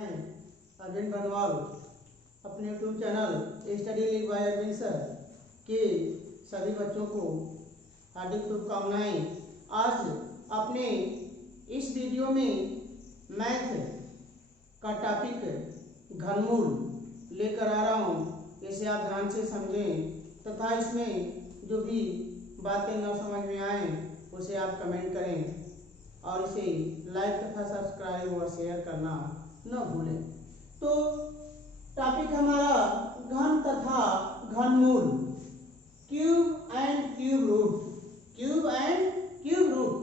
मैं अरविंद बनवाल अपने YouTube channel study league by Arvind sir के सभी बच्चों को हार्दिक शुभकामनाएं। आज अपने इस वीडियो में मैथ का टॉपिक घनमूल लेकर आ रहा हूँ। इसे आप ध्यान से समझें तथा इसमें जो भी बातें न समझ में आए उसे आप कमेंट करें और इसे लाइक तथा सब्सक्राइब और शेयर करना न भूलें। तो टॉपिक हमारा घन तथा घनमूल, cube and cube root. Cube and cube root.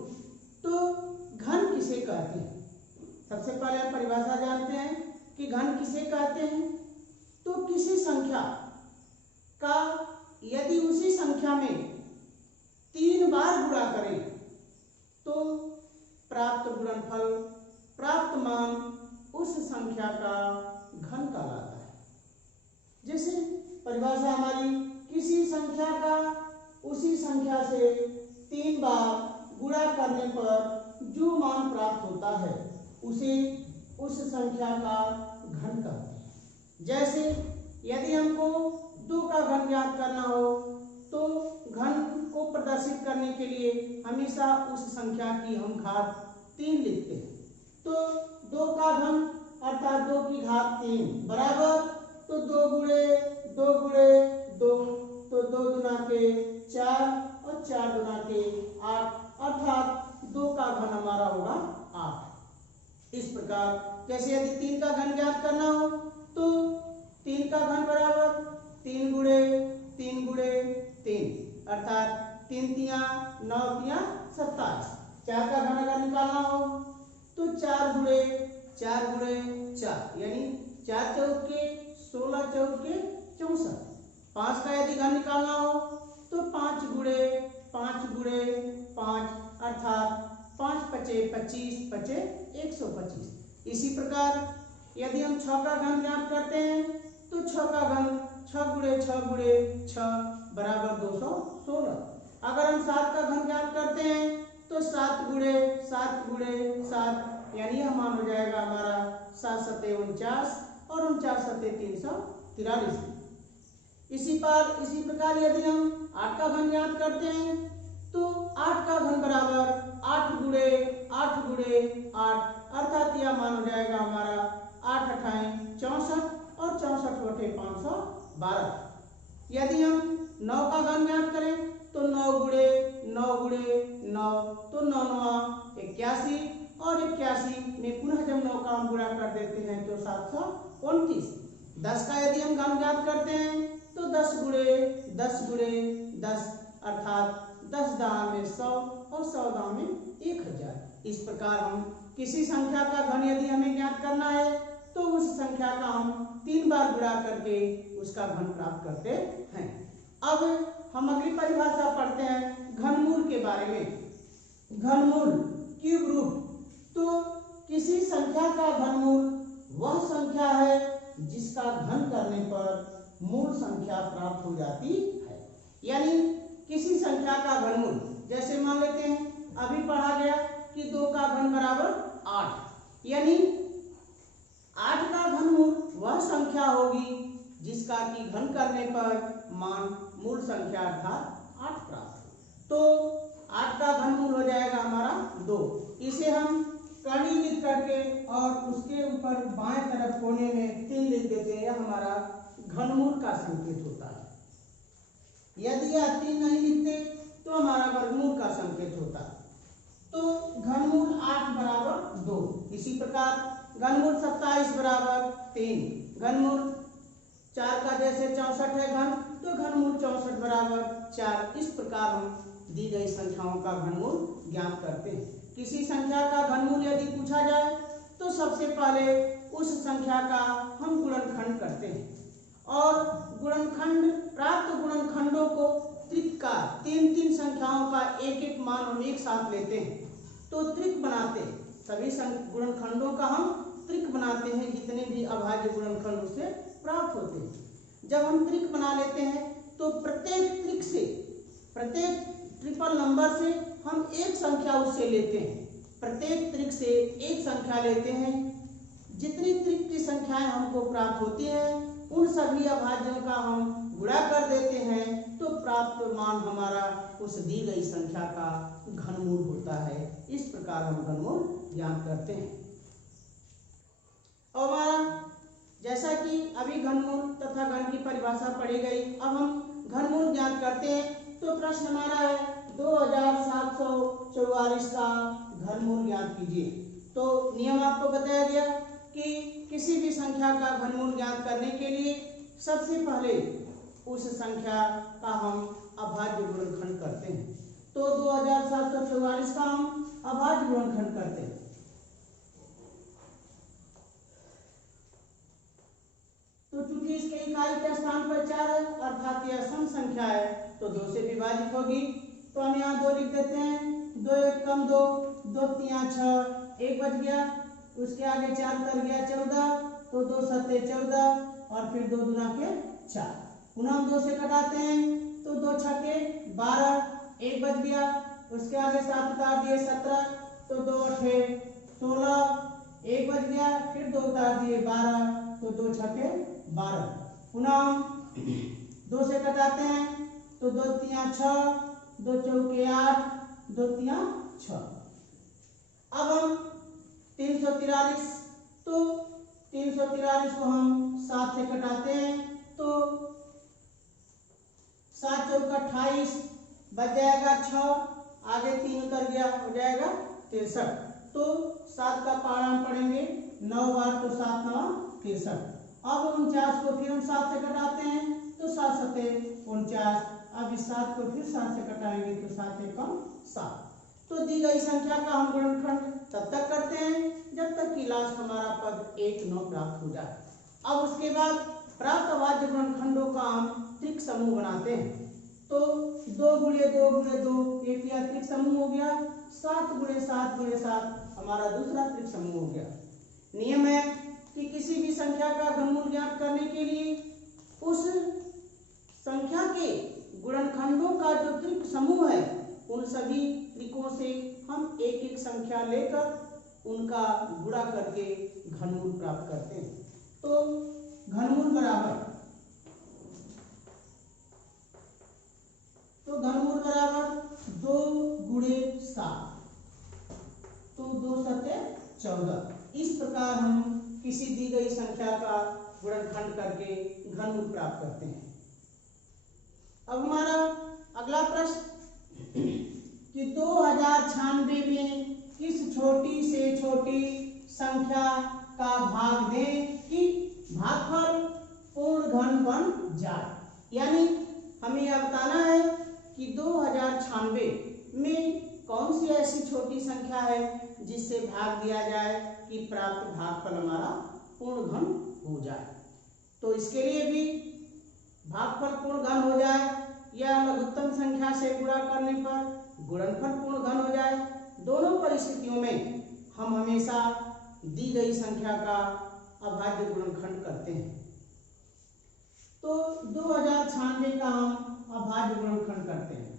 तो घन किसे कहते हैं? सबसे पहले हम परिभाषा जानते हैं कि घन किसे कहते हैं। तो किसी संख्या का यदि उसी संख्या में 3 बार गुणा करें तो प्राप्त गुणनफल, प्राप्त मान उस संख्या का घन कहलाता है। जैसे परिभाषा हमारी, किसी संख्या का उसी संख्या से 3 बार गुणा करने पर जो मान प्राप्त होता है उसे उस संख्या का घन कहते हैं। जैसे यदि हमको 2 का घन ज्ञात करना हो तो घन को प्रदर्शित करने के लिए हमेशा उस संख्या की हम घात 3 लिखते हैं। तो 2 का घन अर्थात 2 की घात 3 बराबर, तो 2 गुणे 2 गुणे 2, तो 2 गुना के 4 और 4 गुना के 8, अर्थात 2 का घन हमारा होगा 8। इस प्रकार जैसे यदि 3 का घन ज्ञात करना हो तो 3 का घन बराबर 3 गुणे 3 गुणे 3, अर्थात 3 तिया 9 तिया 27। 4 का घन अगर निकालना हो तो 4 गुणे 4 गुणे 4, यानी 4 चौके 16 चौके 64। 5 का यदि घन निकालना हो तो 5 गुणे 5 गुणे 5, अर्थात 5 पचे 25 पचे 125। इसी प्रकार यदि हम 6 का घन ज्ञात करते हैं तो 6 का घन 6 गुणे 6 बराबर 216। अगर हम 7 का घन ज्ञात करते हैं तो 7 गुणे 7, यानी यह मान हो जाएगा हमारा 7 सत्ते 49 और 49 सत्ते 343। इसी प्रकार यदि हम 8 का घन ज्ञात करते हैं तो 8 का घन बराबर 8 गुणे 8, अर्थात यह मान हो जाएगा हमारा 8 अठाई 64 और 64 बटे 512। यदि हम 9 का घन ज्ञात करें तो 9 गुणे 9, तो 9 9 81 और 81 में पुनः जब 9 का हम गुणा कर देते हैं तो 729। 10 का यदि हम घन ज्ञात करते हैं तो 10 गुणे 10, अर्थात 10 दाम में 100 और 100 दाम में 1000। इस प्रकार हम किसी संख्या का घन यदि हमें ज्ञात करना है तो उस संख्या का हम 3 बार गुणा करके उसका घन प्राप्त करते हैं। अब हम अगली परिभाषा पढ़ते हैं घनमूल के बारे में। घनमूल, क्यूब रूट। तो किसी संख्या का घनमूल वह संख्या है जिसका घन करने पर मूल संख्या प्राप्त हो जाती है। यानी किसी संख्या का घनमूल, जैसे मान लेते हैं अभी पढ़ा गया कि 2 का घन बराबर 8, यानी 8 का घनमूल वह संख्या होगी जिसका कि घन करने पर मान मूल संख्या अर्थात 8 प्राप्त हो। तो 8 का घनमूल हो जाएगा हमारा 2। इसे हम कड़ी लिख करके और उसके ऊपर बाएं तरफ कोने में 3 लिख देते हैं, यह हमारा घनमूल का संकेत होता है। यदि यह 3 नहीं लिखते तो हमारा वर्गमूल का संकेत होता है। तो घनमूल 8 बराबर 2। इसी प्रकार घनमूल 27 बराबर 3। घनमूल 4 का जैसे 64 है घन, तो घनमूल 64 बराबर 4। इस प्रकार हम दी गई संख्याओं का घनमूल ज्ञात करते हैं। किसी संख्या का घनमूल यदि पूछा जाए तो सबसे पहले उस संख्या का हम गुणनखंड करते हैं और प्राप्त गुणनखंडों को त्रिक का 3 संख्याओं का एक मान हम एक साथ लेते हैं तो त्रिक बनाते हैं। सभी गुणनखंडों का हम त्रिक बनाते हैं, जितने भी अभाज्य गुणनखंड उससे प्राप्त होते हैं। जब हम त्रिक बना लेते हैं तो प्रत्येक त्रिक से, प्रत्येक ट्रिपल नंबर से हम एक संख्या उससे लेते हैं। प्रत्येक त्रिक से एक संख्या लेते हैं जितनी त्रिक संख्याएं हमको प्राप्त होती हैं उन सभी अभाज्यों का हम गुणा कर देते हैं तो प्राप्त मान हमारा उस दी गई संख्या का घनमूल होता है। इस प्रकार हम घनमूल ज्ञात करते हैं। और हमारा जैसा कि अभी घनमूल तथा घन की परिभाषा पढ़ी गई, अब हम घनमूल ज्ञात करते हैं। तो प्रश्न हमारा है 2744 का घनमूल ज्ञात कीजिए। तो नियम आपको बताया गया कि किसी भी संख्या का घनमूल ज्ञात करने के लिए सबसे पहले उस संख्या का हम अभाज्य गुणनखंड करते हैं। तो 2744 का हम अभाज्य गुणनखंड करते हैं। तो चूंकि इसके इकाई के स्थान पर 4 है अर्थात यह सम संख्या है तो 2 से विभाजित होगी। तो हम यहाँ 2 लिख देते हैं। 2 1 कम 2, 2 3 6, 1 बच गया। उसके आगे 4 उतर गया 14, तो 2 7 14 और फिर 2 दूना के 4। पुनः हम 2 से कटाते हैं तो 2 6 12, 1 बच गया। उसके आगे 7 उतार दिए 17, तो 2 8 16, 1 बच गया। फिर 2 उतार दिए 12, तो 2 6 12। पुनः हम 2 से कटाते हैं तो 2 3 6, 2 4 8, 2 3 6। अब हम 343, तो 343 को हम 7 से कटाते हैं तो 7 4 28 बच जाएगा 6, आगे 3 उतर गया हो जाएगा 63। तो 7 का पहाड़ा हम पढ़ेंगे 9 बार, तो 7 9 63। अब 49 को फिर हम 7 से कटाते हैं तो 7 7 49। अब इस 7 को फिर 7 से कटाएंगे तो 7 1 7। तो दी गई संख्या का हम गुणनखंड तब तक करते हैं जब तक कि लास्ट हमारा पद 1 9 प्राप्त हो जाए। अब उसके बाद प्राप्त अभाज्य गुणनखंडों का हम त्रिक समूह बनाते हैं। तो 2 × 2 × 2 एक यह त्रिक समूह हो गया। 7 × 7 × 7 हमारा दूसरा त्रिक समूह हो गया। नियम है कि किसी भी संख्या का घनमूल ज्ञात करने के लिए उस संख्या के गुणनखंडों का जो त्रिक समूह है उन सभी त्रिकों से हम एक एक संख्या लेकर उनका गुणा करके घनमूल प्राप्त करते हैं। तो घनमूल बराबर 2 × 7, तो 2 7 14। इस प्रकार हम किसी दी गई संख्या का गुणनखंड करके घनमूल प्राप्त करते हैं। अब हमारा अगला प्रश्न कि 2096 में किस छोटी से छोटी संख्या का भाग दें कि भागफल पूर्ण घन बन जाए। यानी हमें यह बताना है कि 2096 में कौन सी ऐसी छोटी संख्या है जिससे भाग दिया जाए कि प्राप्त भागफल हमारा पूर्ण घन हो जाए। तो इसके लिए भी भागफल पूर्ण घन हो जाए या लघुत्तम संख्या से गुणा करने पर गुणनफल पूर्ण घन हो जाए, दोनों परिस्थितियों में हम हमेशा दी गई संख्या का अभाज्य गुणनखंड करते हैं। तो 2096 का हम अभाज्य गुणनखंड करते हैं।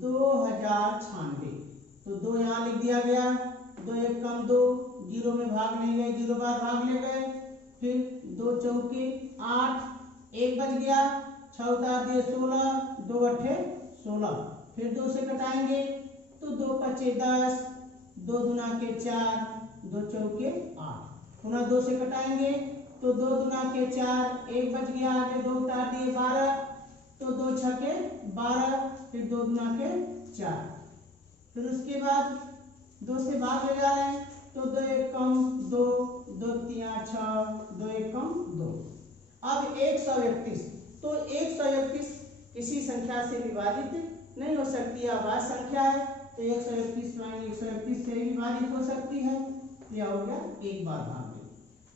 2096, तो 2 यहाँ लिख दिया गया। 2 1 कम 2, 0 में भाग ले गए, 0 बार भाग ले गए। फिर 2 4 8, 1 बच गया। 6 उतार दिए 16, 2 8 16। फिर 2 से कटाएंगे तो 2 5 10, 2 दूना के 4, 2 4 8। पुनः 2 से कटाएंगे तो 2 दूना के 4, 1 बच गया। आगे 2 उतार दिए 12, तो 2 6 12, फिर 2 दूना के 4। फिर उसके बाद 2 से भाग ले जा रहे हैं तो 2 1 कम 2, 2 3 6, 2 1 कम 2। अब 131, तो 131 किसी संख्या से विभाजित नहीं हो सकती, अभाज्य संख्या है। तो 131 131 से विभाजित हो सकती है। यह हो गया एक बार भाग में।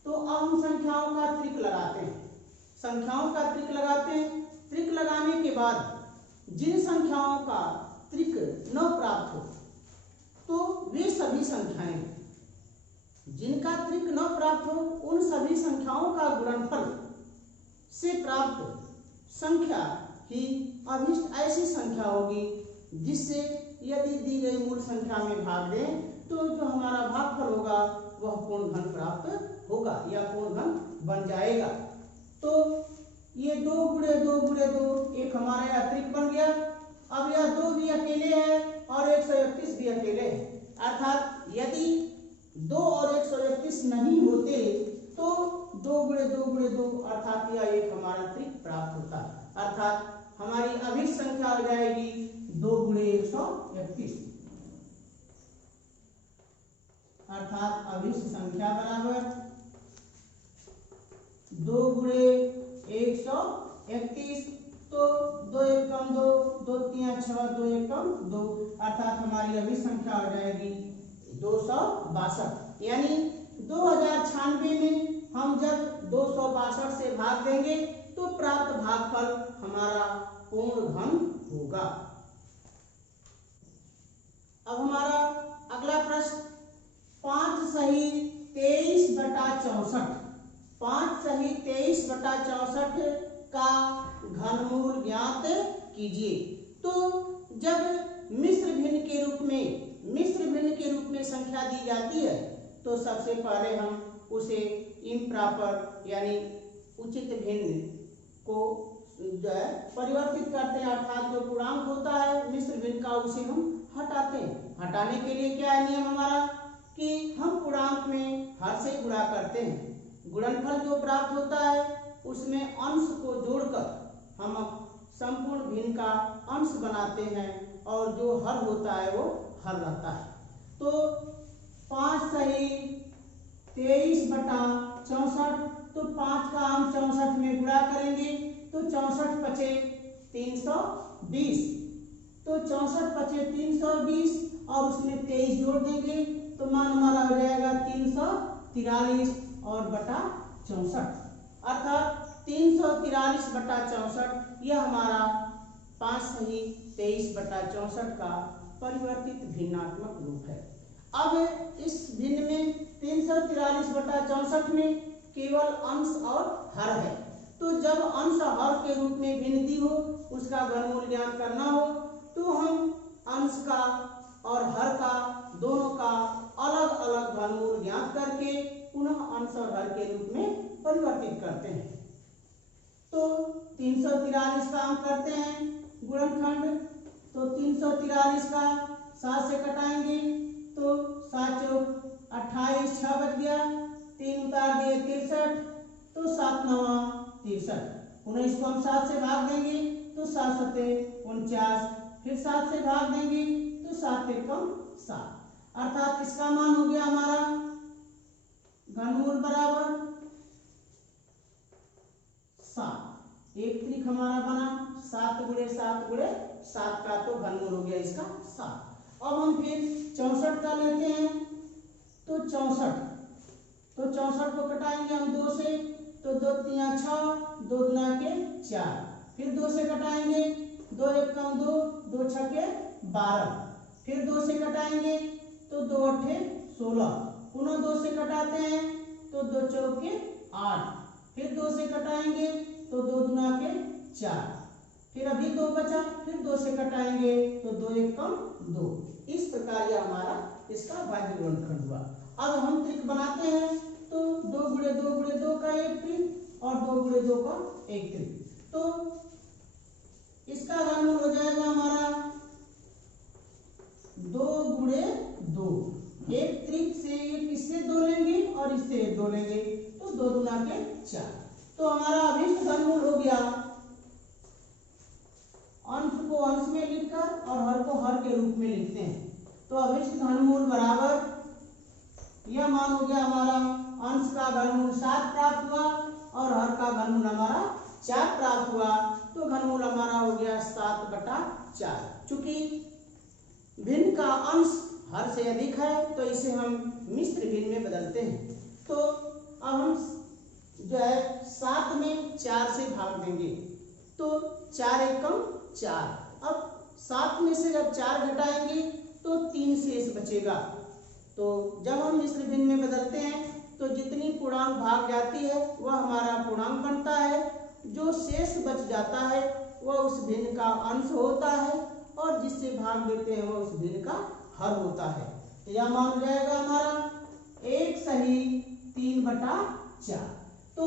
तो अब हम संख्याओं का त्रिक लगाते हैं। संख्याओं का त्रिक लगाते हैं। त्रिक लगाने के बाद जिन संख्याओं का त्रिक न प्राप्त हो तो वे सभी संख्याएं, जिनका त्रिक न प्राप्त हो उन सभी संख्याओं का गुणनफल से प्राप्त संख्या ही अभिष्ट ऐसी संख्या होगी जिससे यदि दी गई मूल संख्या में भाग दें तो जो हमारा भागफल होगा वह पूर्ण घन प्राप्त होगा या पूर्ण घन बन जाएगा। तो ये 2 गुणे 2 गुणे 2 एक हमारा अतिरिक्त बन गया। अब यह 2 भी अकेले है और 131 भी अकेले है, अर्थात यदि 2 और 131 नहीं होते तो 2 गुणे 2 गुणे 2 अर्थात यह एक हमारा अतिरिक्त प्राप्त होता है, अर्थात हमारी अभिष्ट संख्या हो जाएगी 2 गुणे 131, अर्थात अभिष्ट संख्या बराबर 2 गुणे 131। तो 2 एकम 2, 2 3 6, 2 एकम 2, अर्थात हमारी अभिष्ट संख्या हो जाएगी 262। यानी 2096 में हम जब 262 से भाग देंगे तो प्राप्त भागफल हमारा पूर्ण घन होगा। अब हमारा अगला प्रश्न 5 सही 23/64, 5 सही 23/64 का घनमूल ज्ञात कीजिए। तो जब मिश्र भिन्न के रूप में संख्या दी जाती है तो सबसे पहले हम उसे इम्प्रॉपर यानी उचित भिन्न को जो है परिवर्तित करते हैं, अर्थात जो पूर्णांक होता है मिश्र भिन्न का उसे हम हटाते हैं। हटाने के लिए क्या है नियम हमारा कि हम पूर्णांक में हर से गुणा करते हैं, गुणनफल जो प्राप्त होता है उसमें अंश को जोड़कर हम संपूर्ण भिन्न का अंश बनाते हैं और जो हर होता है वो हर रहता है। तो 5 सही 23/64, तो 5 का हम 64 में गुणा करेंगे तो 64 पचे 320, तो 64 पचे 320 और उसमें 23 जोड़ देंगे तो मान हमारा हो जाएगा 343 और बटा 64, अर्थात 343/64 यह हमारा 5 सही 23/64 का परिवर्तित भिन्नात्मक रूप है। अब इस भिन्न में 343/64 में केवल अंश और हर है, तो जब अंश हर के रूप में भिन्न दी हो उसका घनमूल ज्ञात करना हो तो हम अंश का और हर का दोनों का अलग अलग घनमूल ज्ञात करके पुनः अंश और हर के रूप में परिवर्तित करते हैं। तो 343 का हम करते हैं गुणनखंड, तो 343 का 7 से कटाएंगे तो 7 चौक 28, 6 बच गया, 3 उतार दिए 63, तो 7 9 63, पुनः इसको हम 7 से भाग देंगे तो 7 7 49, फिर 7 से भाग देंगे तो 7 एकम 7, अर्थात इसका मान हो गया हमारा घनमूल बराबर 7। एक त्रिक हमारा बना 7 गुणे 7 गुणे 7 का तो घनमूल हो गया इसका 7। अब हम फिर 64 का लेते हैं तो 64 को कटाएंगे हम 2 से, तो 2 3 6, 2 दूना के 4, फिर 2 से कटाएंगे 2 एकम 2, 2 छके 12, फिर 2 से कटाएंगे तो 2 अट्ठे 16, पुनः 2 से कटाते हैं तो 2 चौके 8, फिर 2 से कटाएंगे तो 2 दूना के 4, फिर अभी 2 बचा, फिर 2 से कटाएंगे तो 2 एकम 2। इस प्रकार यह हमारा इसका बाह्य गुणनखंड हुआ। अब हम त्रिक बनाते हैं तो 2 गुणे 2 गुणे 2 का एक त्रिक और 2 गुणे 2 का एक त्रिक, तो इसका घनमूल हो जाएगा हमारा 2 गुणे 2, एक त्रिक से एक इससे 2 लेंगे और इससे 2 लेंगे तो 2 दूना के 4, तो हमारा अभिष्ट घनमूल हो गया अंश को अंश में लिखकर और हर को हर के रूप में लिखते हैं, तो अभिष्ट घनमूल बराबर यह मान हो गया हमारा अंश का घनमूल 7 प्राप्त हुआ और हर का घनमूल हमारा 4 प्राप्त हुआ, तो घनमूल हमारा हो गया 7/4। चूंकि भिन्न का अंश हर से अधिक है तो इसे हम मिश्र भिन्न में बदलते हैं, तो अब हम जो है 7 में 4 से भाग देंगे तो 4 एकम 4, अब 7 में से जब 4 घटाएंगे तो 3 शेष बचेगा, तो जब हम मिश्र भिन्न में बदलते हैं तो जितनी पूर्णांक भाग जाती है वह हमारा पूर्णांक बनता है, जो शेष बच जाता है वह उस भिन्न का अंश होता है और जिससे भाग देते हैं वह उस भिन्न का हर होता है। तो यह मान जाएगा हमारा 1 सही 3/4। तो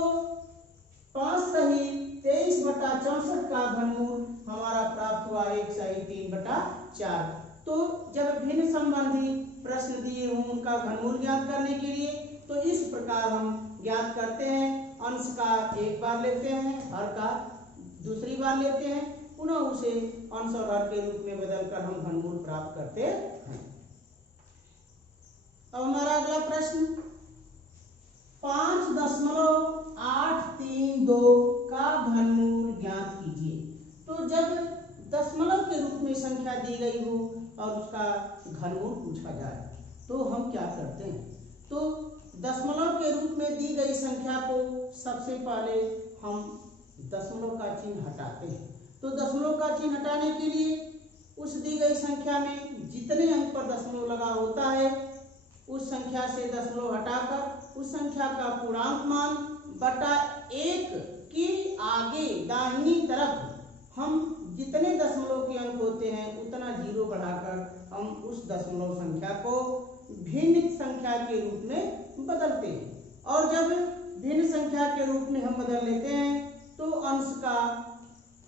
5 सही 23/64 का घनमूल हमारा प्राप्त हुआ 1 सही 3/4। तो जब भिन्न संबंधी प्रश्न दिए हों उनका घनमूल ज्ञात करने के लिए तो इस प्रकार हम ज्ञात करते हैं। अंश का एक बार लेते हैं, हर का दूसरी बार लेते हैं, पुनः उसे अंश और हर के रूप में बदलकर हम घनमूल प्राप्त करते हैं। अब हमारा अगला प्रश्न 5.832 का घनमूल ज्ञात कीजिए। तो जब दशमलव के रूप में संख्या दी गई हो और उसका घनमूल पूछा जाए तो हम क्या करते हैं। तो दशमलव के रूप में दी गई संख्या को सबसे पहले हम दशमलव का चिन्ह हटाते हैं। तो दशमलव का चिन्ह हटाने के लिए उस दी गई संख्या में जितने अंक पर दशमलव लगा होता है उस संख्या से दशमलव हटाकर उस संख्या का पूर्णांक मान बटा 1 की आगे दाहिनी तरफ हम जितने दशमलव के अंक होते हैं उतना जीरो बढ़ाकर हम उस दशमलव संख्या को भिन्न संख्या के रूप में बदलते हैं। और जब भिन्न संख्या के रूप में हम बदल लेते हैं तो अंश का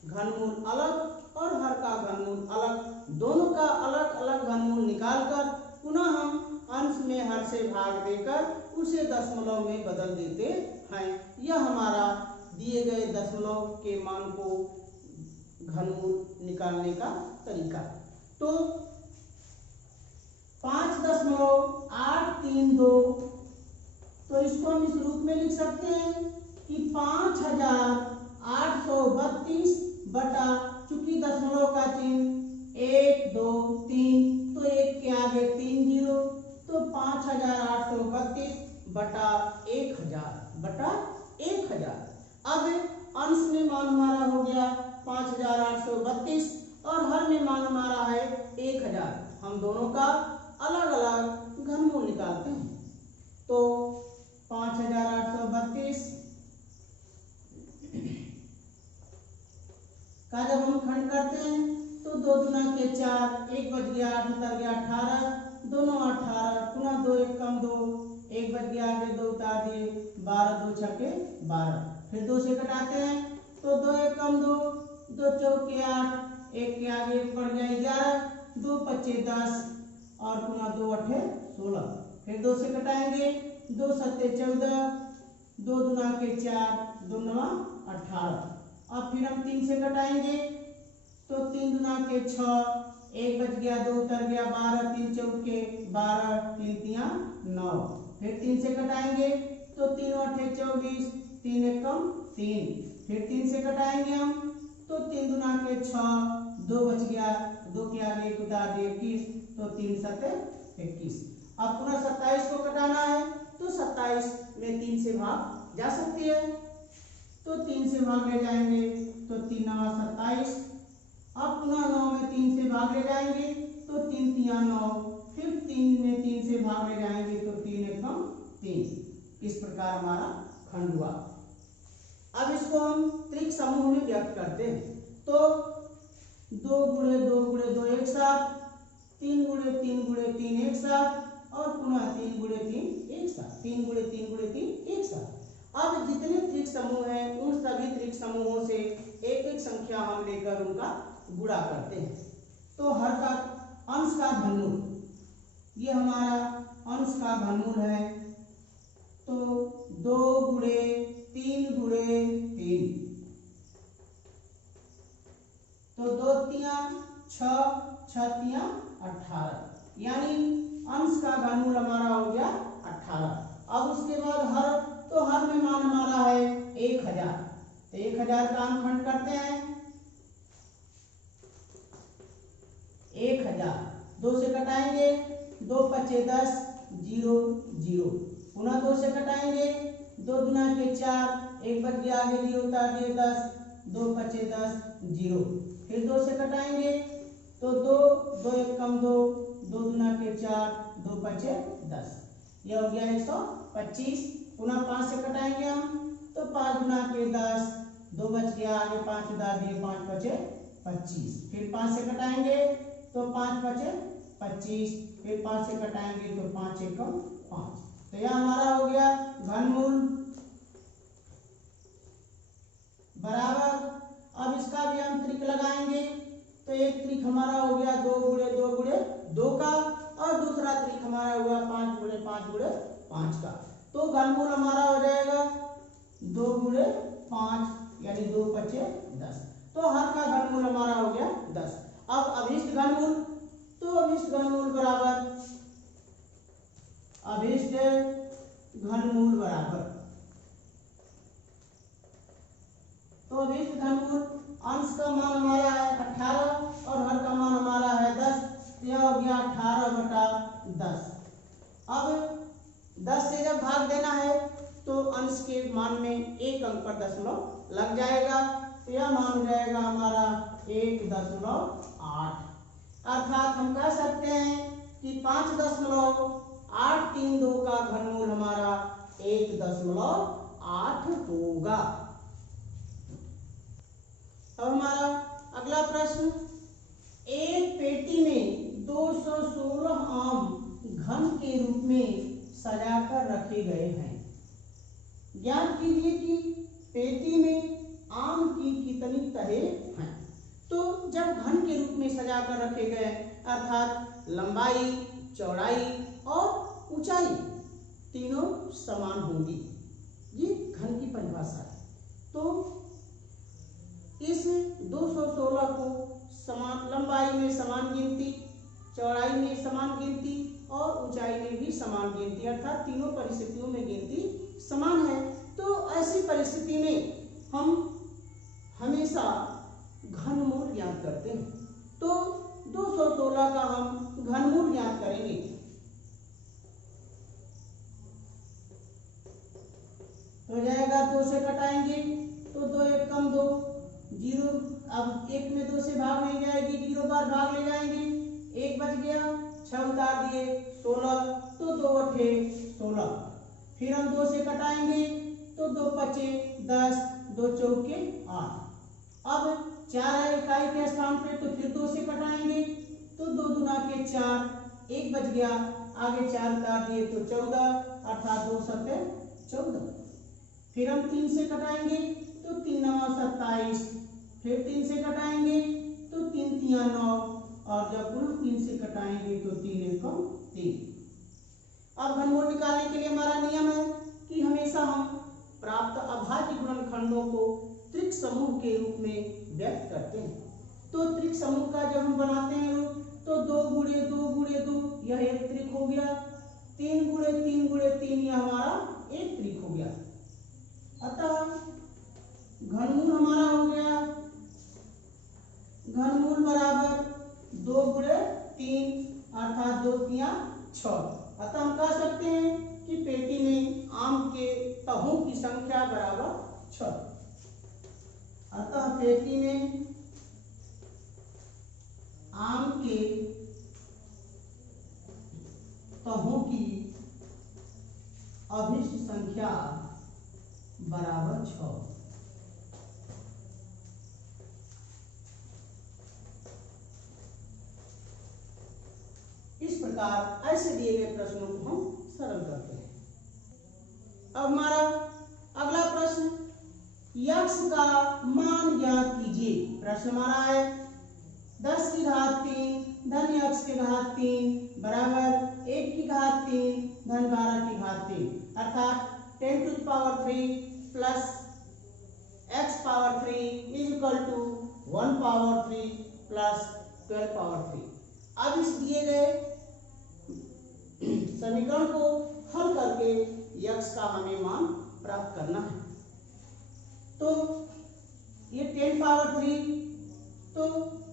घनमूल अलग और हर का घनमूल अलग, दोनों का अलग अलग घनमूल निकालकर पुनः हम अंश में हर से भाग देकर उसे दशमलव में बदल देते हैं। यह हमारा दिए गए दशमलव के मान को घनमूल निकालने का तरीका। तो 5.832 तो इसको हम इस रूप में लिख सकते हैं कि 5832 बटा, चूंकि दशमलव का चिन्ह 1 2 3 तो 1 के आगे 3 जीरो, तो 5832 बटा 1000। अब अंश में मान हमारा हो गया 5832 और हर में मान हमारा है 1000। हम दोनों का अलग अलग घनमूल निकालते हैं। तो 5832 का जब हम खंड करते हैं तो 2 दूना के 4, 1 बच गया 8 उतर गया 18, दोनों 18, पुनः 2 1 कम 2, 1 बच गया आगे 2 उतार दिए 12, 2 छक्के 12, फिर 2 से घटाते हैं तो 2 1 कम 2, 2 चौके 8, 1 के आगे 1 पड़ गया 11, 2 पच्चे 10 और पुनः 2 अठे 16, फिर 2 से घटाएंगे 2 सत्ते 14, 2 दूना के 4, 2 नवा 18। अब फिर हम 3 से घटाएंगे तो 3 दूना के 6, 1 बच गया 2 उतर गया 12, 3 चौके 12, 3 तिया 9, फिर 3 से घटाएंगे तो 3 अठे 24, 3 एकम 3, फिर 3 से घटाएंगे हम तो 3 दूना के 6, 2 बच गया 2 के आगे 1 उतार दिए 21, तो 3 सत्ते 21। अब पुनः 27 को घटाना है तो 27 में 3 से भाग जा सकती है, तो 3 से भाग ले जाएंगे तो 3 नवा 27। अब पुनः 9 में 3 से भाग ले जाएंगे तो 3 तिया 9, फिर 3 में 3 से भाग ले जाएंगे तो 3 एकम 3। इस प्रकार हमारा खंड हुआ। अब इसको हम त्रिक समूह में व्यक्त करते हैं। तो 2 गुणे 2 गुणे 2 एक साथ, 3 गुणे 3 गुणे 3 एक साथ और पुनः 3 गुणे 3 एक साथ, 3 गुणे 3 गुणे 3 एक साथ। अब जितने त्रिक समूह हैं उन सभी त्रिक समूहों से एक एक संख्या हम लेकर उनका गुणा करते हैं। तो हर का अंश का घनमूल, ये हमारा अंश का घनमूल है। तो 2 गुणे 3 गुणे 3 तो 2 तिया 6, 6 तिया 18, यानी अंश का घनमूल हमारा हो गया 18। अब उसके बाद हर, तो हर में मान हमारा है 1000, तो 1000 का हम खंड करते हैं 1000, 2 से घटाएंगे 2 पच्चे 10, 0 0, पुनः 2 से घटाएंगे 2 दूना के 4, 1 बच गया आगे 0 उतार दिए 10, 2 पच्चे 10 0, फिर 2 से घटाएंगे तो 2 2 1 कम 2, 2 दूना के 4, 2 पच्चे 10, यह हो गया 125। पुनः 5 से घटाएंगे हम तो 5 दूना के 10, 2 बच गया आगे 5 उतार दिए 5 पच्चे 25, फिर 5 से घटाएंगे तो 5 पच्चे 25, फिर 5 से घटाएंगे तो 5 एकम 5, तो तो यह हमारा हो गया घनमूल बराबर, अब इसका भी हम त्रिक लगाएंगे। तो एक त्रिक हमारा हो गया 2 गुणे 2 गुणे 2 का, और दूसरा त्रिक हमारा हुआ 5 गुणे 5 गुणे 5 का। तो घनमूल हमारा हो जाएगा 2 गुणे 5 यानी 2 पचे 10। तो हर का घनमूल हमारा हो गया 10। अब अभिष्ट घनमूल, तो अभिष्ट घनमूल बराबर अभिष्ट घनमूल बराबर, तो अभिष्ट घनमूल अंश का मान हमारा है 18 और हर का मान हमारा है 10। तो यह हो गया 18/10। अब 10 से जब भाग देना है तो अंश के मान में एक अंक पर दशमलव लग जाएगा। तो यह मान हो जाएगा हमारा 1.8। अर्थात हम कह सकते हैं कि 5.832 का घनमूल हमारा 1.8 होगा। अब हमारा अगला प्रश्न, एक पेटी में 216 आम घन के रूप में सजाकर रखे गए हैं। ज्ञात कीजिए कि पेटी में आम की कितनी तहें हैं। तो जब घन के रूप में सजाकर रखे गए अर्थात लंबाई, चौड़ाई और ऊंचाई तीनों समान होंगी, ये घन की परिभाषा है। तो इस 216 को समान लंबाई में समान गिनती, चौड़ाई में समान गिनती और ऊंचाई में भी समान गिनती, अर्थात तीनों परिस्थितियों में गिनती समान है। तो ऐसी परिस्थिति में हम हमेशा घनमूल ज्ञात करते हैं। तो 216 का हम घनमूल ज्ञात करेंगे। तो जाएगा 2 से कटाएंगे तो 2 1 कम 2 0। अब 1 में 2 से भाग नहीं जाएगी, 0 बार भाग ले जाएंगे, 1 बच गया, 6 उतार दिए 16, तो 2 8 16। फिर हम 2 से कटाएंगे तो 2 पचे 10, 2 चौके 8। अब 4 है इकाई के स्थान पे, तो फिर 2 से कटाएंगे तो 2 दूना के 4, 1 बच गया, आगे 4 उतार दिए तो 14, अर्थात 2 7 14। फिर हम 3 से कटाएंगे तो 3 9 27, फिर 3 से कटाएंगे तो 3 3 9, और जब कुल 3 से कटाएंगे तो 3 1 3। अब घनमूल निकालने के लिए हमारा नियम है कि हमेशा हम प्राप्त अभाज्य गुणनखंडों को त्रिक समूह के रूप में व्यक्त करते हैं। तो त्रिक समूह का जब हम बनाते हैं रूप, तो 2 गुणे 2 गुणे 2 यह एक त्रिक हो गया, 3 गुणे 3 गुणे 3 यह हमारा एक त्रिक हो गया। अतः घनमूल हमारा हो गया घनमूल बराबर 2 गुणे 3 अर्थात 2 3 6। अतः हम कह सकते हैं कि पेटी में आम के तहों की संख्या बराबर 6। अतः पेटी में आम के तहों की अभिष्ट संख्या बराबर 6। इस प्रकार ऐसे दिए गए प्रश्नों को हम सरल करते हैं। अब हमारा अगला प्रश्न, यक्ष का मान ज्ञात कीजिए। प्रश्न हमारा है 10 की घात 3 धन यक्ष के घात 3 बराबर 1 की घात 3 धन 12 की घात 3, अर्थात 10 to the power 3 plus x power 3 is equal to 1 power 3 plus 12 power 3। अब इस दिए गए समीकरण को हल करके यक्ष का हमें मान प्राप्त करना है। तो ये 10 पावर 3, तो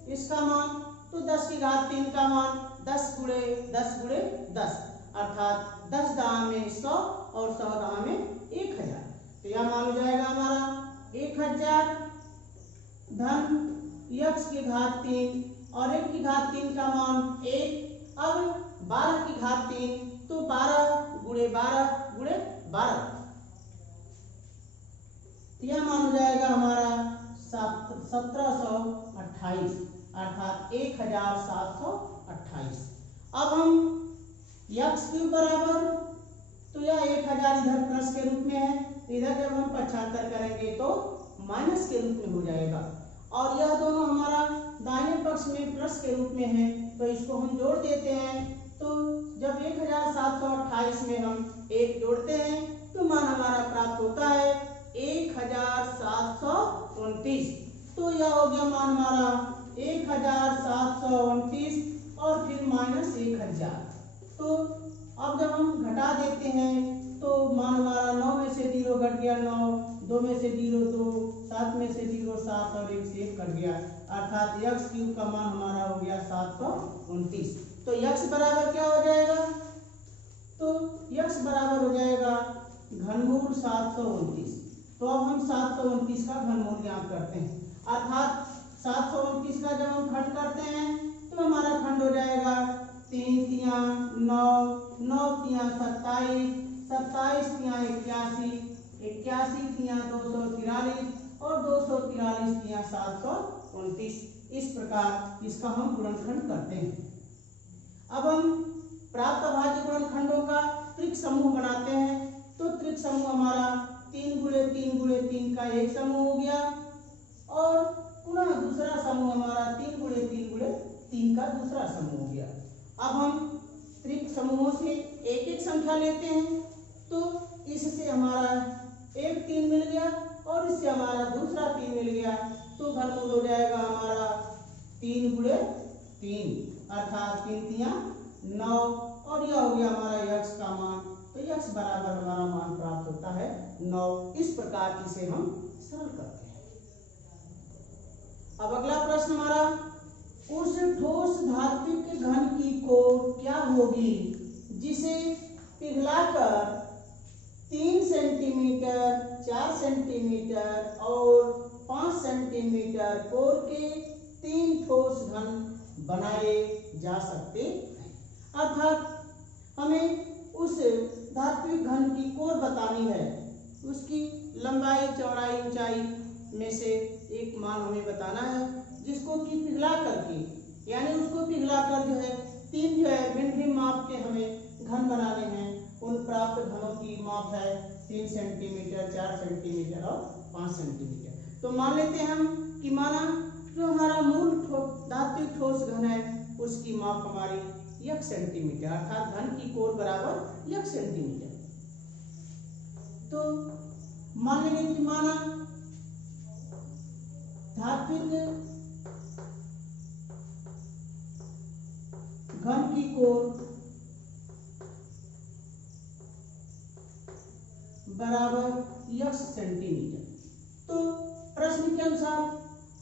इसका मान, तो 10 की घात 3 का मान 10 गुणे 10 गुणे 10, अर्थात 10 दाम में 100 और 100 दाम में 1000। तो यह मान हो जाएगा हमारा 1000 धन यक्ष की घात 3 और 1 की घात 3 का मान 1। अब 12 की घात 3, तो 12 गुणे 12 गुणे 12, यह मान हो जाएगा हमारा 1728 अर्थात 1728। अब हम यक्ष क्यूब बराबर तो यह 1000 इधर प्लस के रूप में है, इधर जब हम 75 करेंगे तो माइनस के रूप में हो जाएगा। और यह दोनों हमारा दाहिने पक्ष में प्लस के रूप में है, तो इसको हम जोड़ देते हैं। तो जब 1728 में हम 1 जोड़ते हैं तो मान हमारा प्राप्त होता है 1729। तो यह हो गया मान हमारा 1729 और फिर माइनस 1000। तो अब जब हम घटा देते हैं तो मान हमारा 9 में से 0 घट गया 9, 2 में से 0 2, 7 में से 0 7 और 1 से 1 कट गया, अर्थात x क्यूब का मान हमारा हो गया 729। तो x बराबर क्या हो जाएगा? तो x बराबर हो जाएगा घनमूल 729। तो अब हम 729 का घनमूल ज्ञात करते हैं, अर्थात 729 का जब हम खंड करते हैं तो हमारा खंड हो जाएगा 3 तिया 9, 9 तिया 27, 27 तिया 81, 81 तिया 243 और 243 तिया 729। इस प्रकार इसका हम गुणनखंड करते हैं। अब हम प्राप्त अभाज्य गुणनखंडों का त्रिक समूह बनाते हैं। तो त्रिक समूह हमारा 3 गुणे 3 गुणे 3 का एक समूह हो गया और पुनः दूसरा समूह हमारा 3 गुणे 3 गुणे 3 का दूसरा समूह हो गया। अब हम त्रिक समूहों से एक एक संख्या लेते हैं। तो इससे हमारा एक 3 मिल गया और इससे हमारा दूसरा 3 मिल गया, तो घनमूल हो जाएगा हमारा 3 गुणे 3, अर्थात 3 तिया 9 और यह हो गया हमारा x का मान। तो x बराबर हमारा मान प्राप्त होता है 9। इस प्रकार इसे हम सरल करते हैं। अब अगला प्रश्न हमारा, उस ठोस धात्विक घन की कोर क्या होगी जिसे पिघलाकर 3 सेंटीमीटर, 4 सेंटीमीटर और 5 सेंटीमीटर कोर के 3 ठोस घन बनाए जा सकते हैं। अर्थात हमें उस धात्विक घन की कोर बतानी है, उसकी लंबाई चौड़ाई ऊंचाई में से एक मान हमें बताना है, जिसको कि पिघला करके, यानी उसको पिघला कर जो है 3 जो है भिन्न भिन्न माप के हमें घन बनाने हैं। उन प्राप्त घनों की माप है 3 सेंटीमीटर, 4 सेंटीमीटर और 5 सेंटीमीटर। तो मान लेते हैं हम कि माना जो हमारा मूल धात्विक ठोस घन है उसकी माप हमारी 1 सेंटीमीटर, अर्थात घन की कोर बराबर 1 सेंटीमीटर। तो मान लेंगे कि माना धात्विक घन की कोर बराबर 1 सेंटीमीटर। तो प्रश्न के अनुसार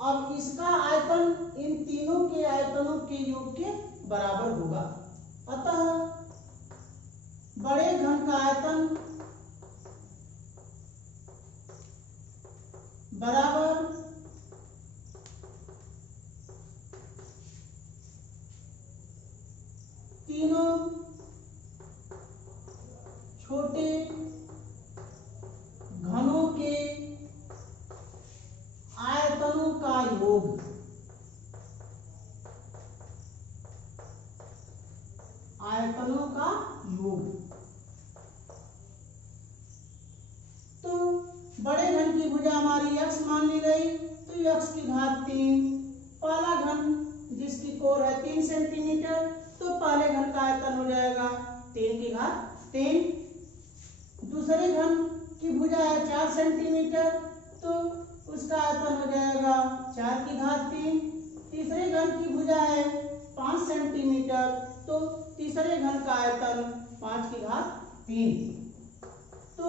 अब इसका आयतन इन तीनों के आयतनों के योग के बराबर होगा। अतः बड़े घन का आयतन बराबर तीनों छोटे घनों के आयतनों का योग। आयतनों का योग। तो बड़े घन की भुजा हमारी x मान ली गई, तो x की घात 3। पहला घन जिसकी कोर है 3 सेंटीमीटर, तो पहले घन का आयतन हो जाएगा 3 की घात 3। दूसरे घन की भुजा है 4 सेंटीमीटर, तो उसका आयतन हो जाएगा 4 की घात 3। तीसरे घन की भुजा है 5 सेंटीमीटर, तो तीसरे घन का आयतन 5 की घात 3। तो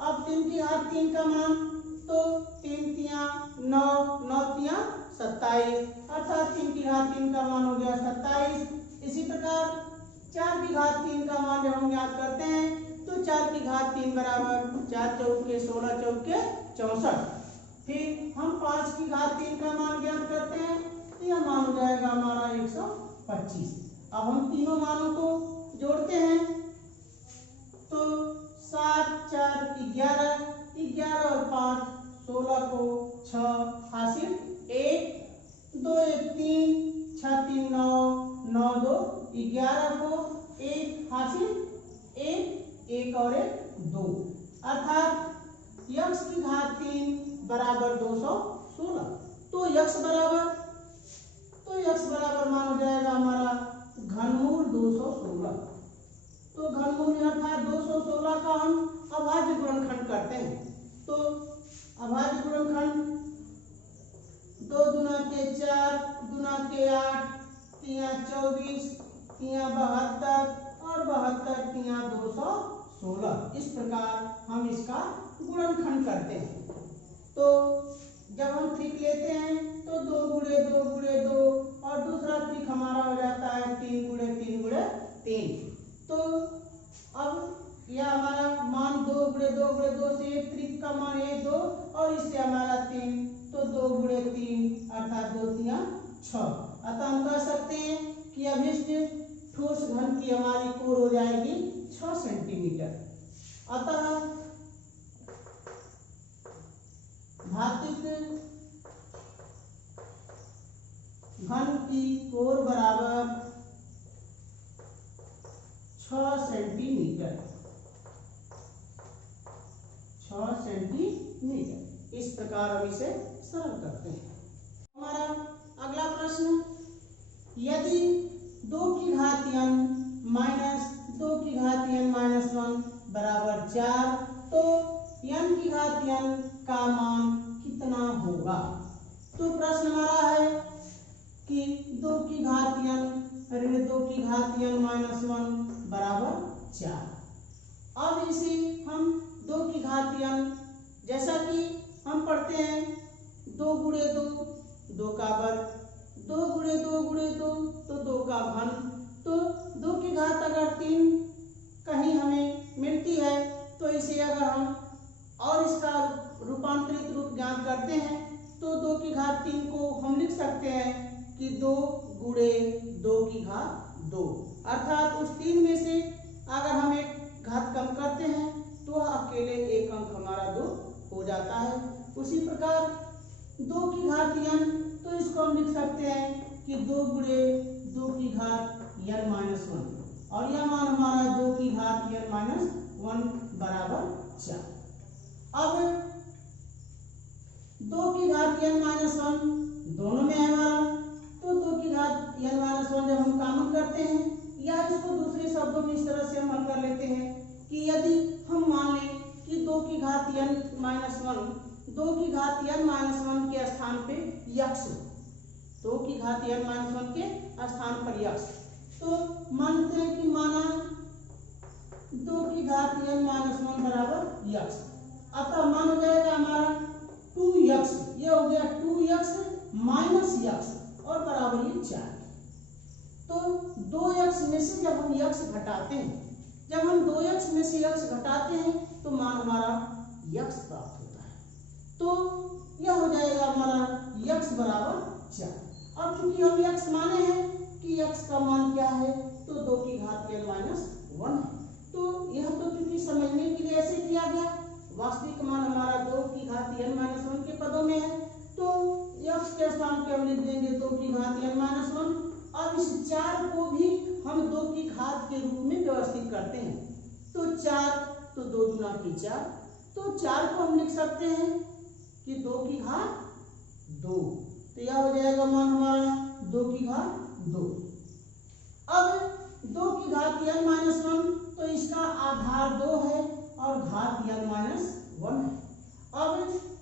अब 3 की घात 3 का मान, तो 3 तिया 9, 9 तिया 27, अर्थात 3 की घात 3 का मान हो गया 27। इसी प्रकार 4 की घात 3 का मान जब हम ज्ञात करते हैं तो 4 की घात 3 बराबर 4 चौके 16 चौके 64। फिर हम 5 की घात 3 का मान ज्ञात करते हैं तो यह मान हो जाएगा हमारा 125। अब हम तीनों मानों को जोड़ते हैं तो 7 4 11, 11 और 5 16 को 6 हासिल 1, 2 1 3, 6 3 9, 9 2 11 को 1 हासिल 1, एक और एक 2, अर्थात x की घात 3 बराबर 216। तो x बराबर मान हो जाएगा हमारा घनमूल 216। तो घनमूल अर्थात 216 का हम अभाज्य गुणनखंड करते हैं। तो अभाज्य गुणनखंड 2 दूना के 4, दूना के 8, 3 24, 3 72 और 72 3 216। इस प्रकार हम इसका गुणनखंड करते हैं। तो जब हम त्रिक लेते हैं तो 2 गुणे 2 गुणे 2 और दूसरा त्रिक हमारा हो जाता है 3 गुणे 3 गुणे 3। तो अब यह हमारा मान 2 गुणे 2 गुणे 2 से त्रिक का मान 1 2 और इससे हमारा 3, तो 2 गुणे 3 अर्थात 2 3 6। अतः हम कह सकते हैं कि अभिष्ट ठोस घन की हमारी कोर हो जाएगी 6 सेंटीमीटर। अतः धात्विक घन की कोर बराबर 6 सेंटीमीटर। 6 सेंटीमीटर। इस प्रकार हम इसे सरल करते हैं। हमारा अगला प्रश्न, यदि 2 की घात n माइनस 2 की घात n माइनस 1 बराबर 4, तो n की घात n का मान कितना होगा? तो प्रश्न हमारा है कि 2 की घात n ऋण 2 की घात n माइनस 1 बराबर 4। अब इसे हम 2 की घात n, जैसा कि हम पढ़ते हैं 2 गुणे 2 2 का वर्ग, 2 गुणे 2 गुणे 2 तो 2 का घन। तो 2 की घात अगर 3 कहीं हमें मिलती है तो इसे अगर हम और इसका रूपांतरित रूप ज्ञात करते हैं तो 2 की घात 3 को हम लिख सकते हैं कि 2 गुणे 2 की घात 2, अर्थात उस 3 में से अगर हम एक घात कम करते हैं तो अकेले एक अंक हमारा 2 हो जाता है। उसी प्रकार 2 की घात n, तो इसको हम लिख सकते हैं कि 2 गुणे 2 की घात n माइनस 1 और यह मान हमारा 2 की घात n माइनस 1 बराबर 4। अब 2 की घात n माइनस 1 दोनों में है हमारा, तो 2 की घात n माइनस 1 जब हम कॉमन करते हैं या इसको दूसरे शब्दों में इस तरह से हम हल कर लेते हैं कि यदि हम मान लें कि 2 की घात n माइनस 1, 2 की घात n माइनस 1 के स्थान पे यक्ष, 2 की घात n माइनस 1 के स्थान पर यक्ष, तो मानते हैं कि माना 2 की घात n माइनस 1 बराबर यक्ष। अतः मान हो जाएगा हमारा 2x, ये हो गया 2x माइनस यक्ष और बराबर ये 4। तो 2x में से जब हम यक्ष घटाते हैं, जब हम 2x में से यक्ष घटाते हैं तो मान हमारा यक्ष प्राप्त होता है। तो यह हो जाएगा हमारा यक्ष बराबर 4। अब चूंकि हम यक्ष माने हैं कि यक्ष का मान क्या है, तो 2 की घात n माइनस 1 है। तो यह तो चूंकि समझने के लिए ऐसे किया गया, वास्तविक मान हमारा 2 की घात n माइनस 1 के पदों में है, तो यक्ष के स्थान पे हम लिख देंगे 2 की घात n माइनस 1। अब इस 4 को भी हम 2 की घात के रूप में व्यवस्थित करते हैं, तो 4, तो 2 गुना की 4, तो 4 को हम लिख सकते हैं कि 2 की घात 2, तो यह हो जाएगा मान हमारा 2 की घात 2। अब 2 की घात n माइनस 1, तो इसका आधार 2 है और घात n माइनस 1 है। अब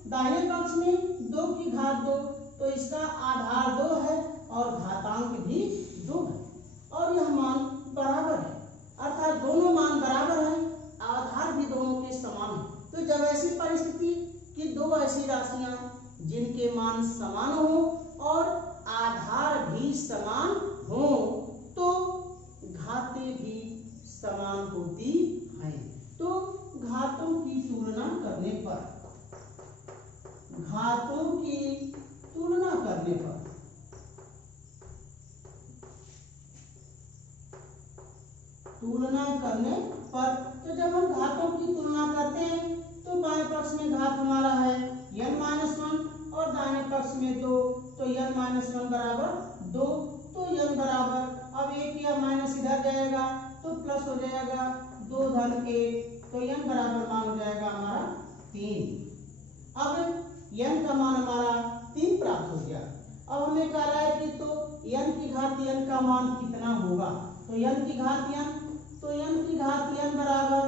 दाहिने पक्ष में 2 की घात 2, तो इसका आधार 2 है और घातांक भी 2 है और यह मान बराबर है, अर्थात दोनों मान बराबर हैं, आधार भी दोनों के समान है। तो जब ऐसी परिस्थिति कि 2 ऐसी राशियां जिनके मान समान हो और आधार भी समान हो, तो घातें भी समान होती हैं। तो घातों की तुलना करने पर, घातों की तुलना करने पर तो जब हम घातों की तुलना करते हैं तो बाएं पक्ष में घात हमारा है n माइनस 1 और दाहिने पक्ष में 2, तो n माइनस 1 बराबर 2, तो n बराबर, अब एक या माइनस इधर जाएगा तो प्लस प्लस हो जाएगा 2 धन 1, तो n बराबर मान हो जाएगा हमारा 3। अब n का मान हमारा 3 प्राप्त हो गया। अब हमें कह रहा है कि तो n की घात n का मान कितना होगा, तो n की घात n, तो n की घात n बराबर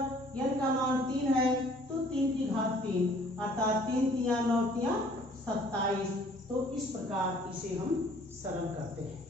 n का मान 3 है, तो 3 की घात 3 अर्थात 3 तिया 9 तिया 27। तो इस प्रकार इसे हम सरल करते हैं।